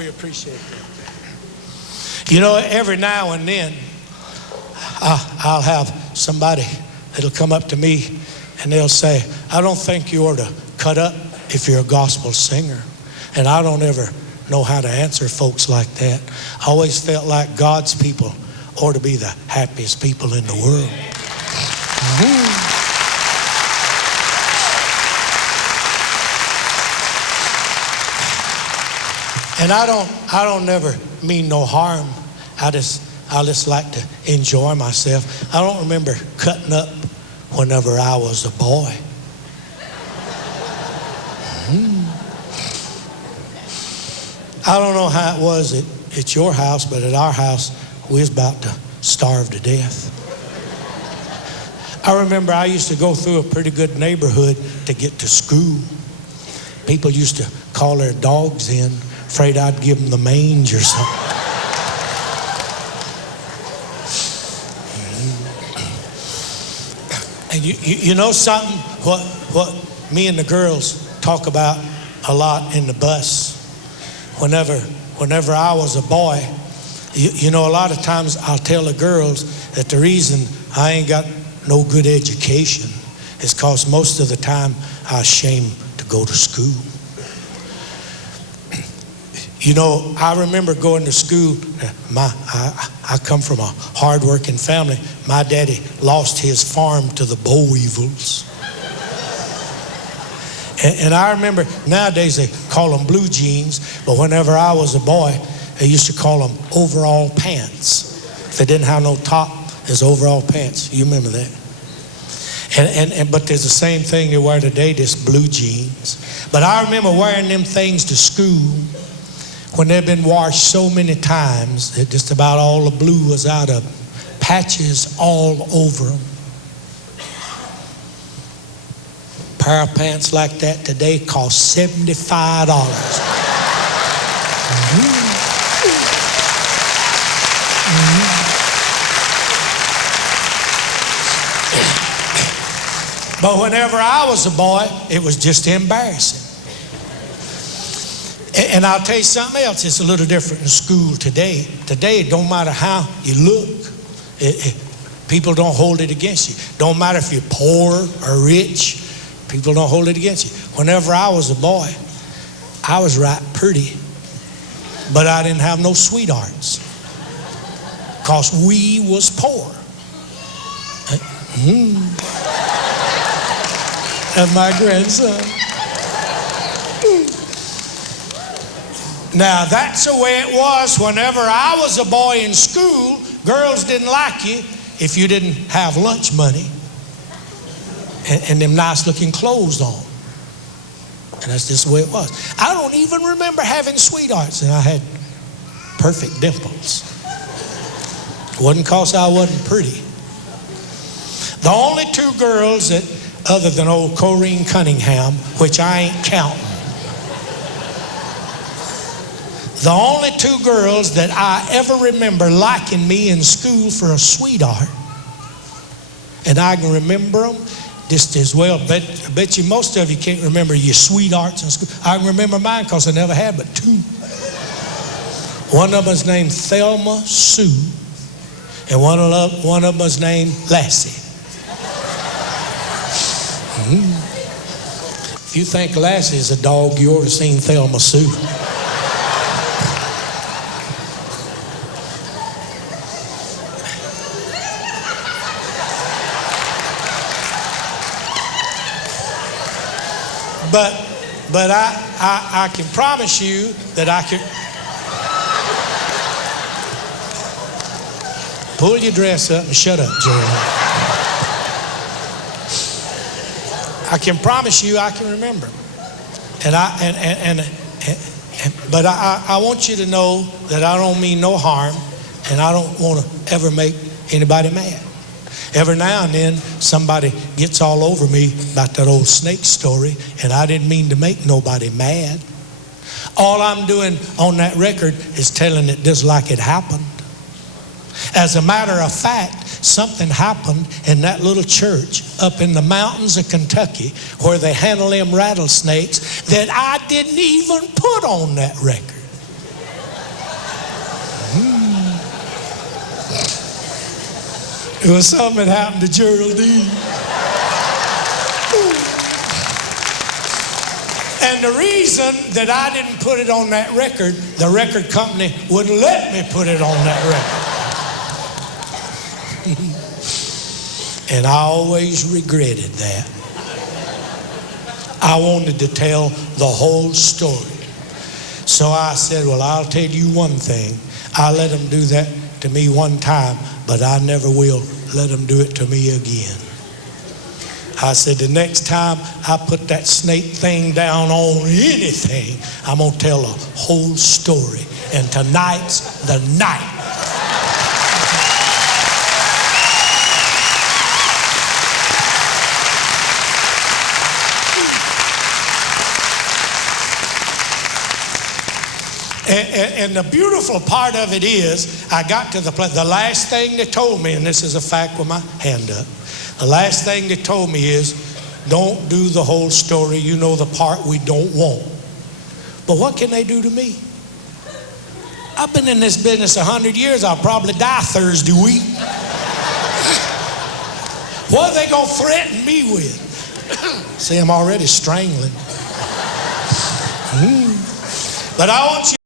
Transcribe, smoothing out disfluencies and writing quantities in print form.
we appreciate that. You know, every now and then, I'll have somebody that'll come up to me and they'll say, I don't think you ought to cut up if you're a gospel singer. And I don't ever know how to answer folks like that. I always felt like God's people ought to be the happiest people in the world. And I don't never mean no harm. I just like to enjoy myself. I don't remember cutting up whenever I was a boy. I don't know how it was at your house, but at our house, we was about to starve to death. I remember I used to go through a pretty good neighborhood to get to school. People used to call their dogs in, afraid I'd give them the mange or something. And you know something? What me and the girls talk about a lot in the bus. Whenever I was a boy, you know, a lot of times I'll tell the girls that the reason I ain't got no good education is because most of the time I was ashamed to go to school. You know, I remember going to school. I come from a hard-working family. My daddy lost his farm to the boll weevils. And I remember nowadays they call them blue jeans, but whenever I was a boy, they used to call them overall pants. If they didn't have no top, there's overall pants. You remember that? But there's the same thing they wear today, just blue jeans. But I remember wearing them things to school when they've been washed so many times that just about all the blue was out of them. Patches all over them. A pair of pants like that today cost $75. But whenever I was a boy, it was just embarrassing. And I'll tell you something else, it's a little different in school today. Today, it don't matter how you look. People don't hold it against you. Don't matter if you're poor or rich. People don't hold it against you. Whenever I was a boy, I was right pretty. But I didn't have no sweethearts. Because we was poor. And my grandson. Now that's the way it was whenever I was a boy in school. Girls didn't like you if you didn't have lunch money and them nice looking clothes on. And that's just the way it was. I don't even remember having sweethearts, and I had perfect dimples. It wasn't because I wasn't pretty. The only two girls that, other than old Corrine Cunningham, which I ain't counting, the only two girls that I ever remember liking me in school for a sweetheart, and I can remember them just as well. I bet you most of you can't remember your sweethearts in school. I can remember mine because I never had but two. One of them was named Thelma Sue, and one of them was named Lassie. If you think Lassie is a dog, you ought to have seen Thelma Sue. But I can promise you that I could pull your dress up and shut up, Jeremy. I can promise you I can remember. But I want you to know that I don't mean no harm, and I don't want to ever make anybody mad. Every now and then, somebody gets all over me about that old snake story, and I didn't mean to make nobody mad. All I'm doing on that record is telling it just like it happened. As a matter of fact, something happened in that little church up in the mountains of Kentucky where they handle them rattlesnakes that I didn't even put on that record. It was something that happened to Geraldine. And the reason that I didn't put it on that record, the record company wouldn't let me put it on that record. And I always regretted that. I wanted to tell the whole story. So I said, well, I'll tell you one thing. I let them do that to me one time, but I never will let them do it to me again. I said, the next time I put that snake thing down on anything, I'm going to tell a whole story. And tonight's the night. And the beautiful part of it is, I got to the place, the last thing they told me, and this is a fact with my hand up, the last thing they told me is, don't do the whole story, you know the part we don't want. But what can they do to me? I've been in this business 100 years, I'll probably die Thursday week. What are they going to threaten me with? See, I'm already strangling. But I want you